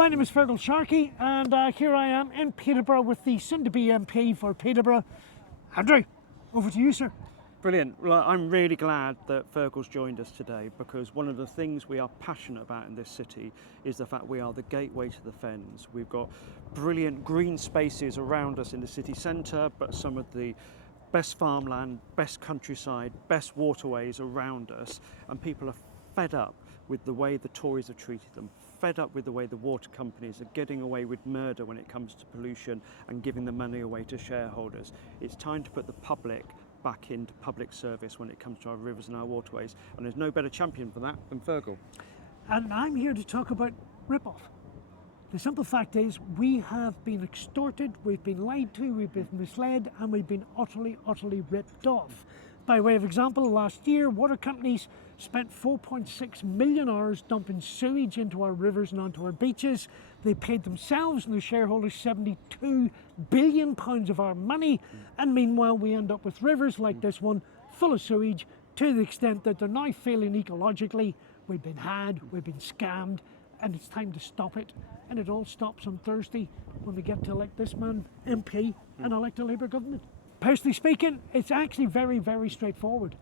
My name is Fergal Sharkey, and here I am in Peterborough with the soon-to-be MP for Peterborough, Andrew. Over to you, sir. Brilliant. Well, I'm really glad that Fergal's joined us today, because one of the things we are passionate about in this city is the fact we are the gateway to the Fens. We've got brilliant green spaces around us in the city centre, but some of the best farmland, best countryside, best waterways around us, and people are fed up with the way the Tories have treated them, fed up with the way the water companies are getting away with murder when it comes to pollution and giving the money away to shareholders. It's time to put the public back into public service when it comes to our rivers and our waterways, and there's no better champion for that than Fergal. And I'm here to talk about rip-off. The simple fact is we have been extorted, we've been lied to, we've been misled, and we've been utterly ripped off. By way of example, last year water companies spent 4.6 million hours dumping sewage into our rivers and onto our beaches. They paid themselves and their shareholders £72 billion of our money, and meanwhile we end up with rivers like this one full of sewage, to the extent that they're now failing ecologically. We've been had, we've been scammed, and it's time to stop it. And it all stops on Thursday when we get to elect this man MP and elect a Labour government. Personally speaking, it's actually very straightforward.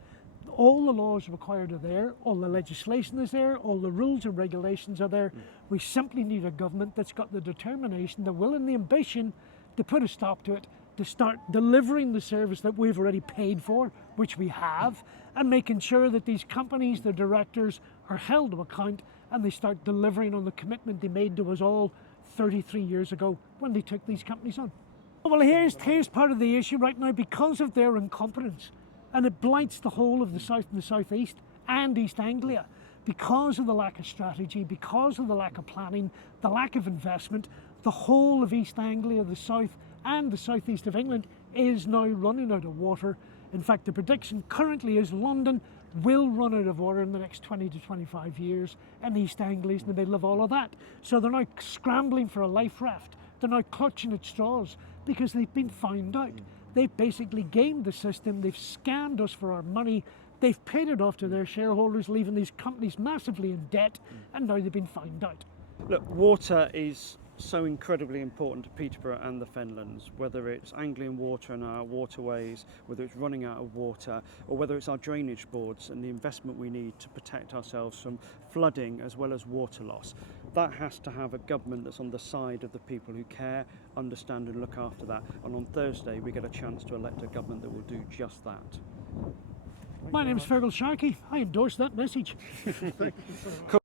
All the laws required are there, all the legislation is there, all the rules and regulations are there. We simply need a government that's got the determination, the will and the ambition to put a stop to it, to start delivering the service that we've already paid for, which we have, and making sure that these companies, the directors, are held to account and they start delivering on the commitment they made to us all 33 years ago when they took these companies on. Well, here's part of the issue right now. Because of their incompetence, and it blights the whole of the south and the southeast and East Anglia, because of the lack of strategy, because of the lack of planning, the lack of investment, the whole of East Anglia, the south and the southeast of England is now running out of water. In fact, the prediction currently is London will run out of water in the next 20 to 25 years, and East Anglia is in the middle of all of that. So they're now scrambling for a life raft. They're now clutching at straws because they've been found out. They've basically gamed the system, they've scammed us for our money, they've paid it off to their shareholders, leaving these companies massively in debt, and now they've been found out. Look, water is so incredibly important to Peterborough and the Fenlands, whether it's Anglian water and our waterways, whether it's running out of water, or whether it's our drainage boards and the investment we need to protect ourselves from flooding as well as water loss. That has to have a government that's on the side of the people who care, understand and look after that. And on Thursday we get a chance to elect a government that will do just that. My name is Fergal Sharkey. I endorse that message.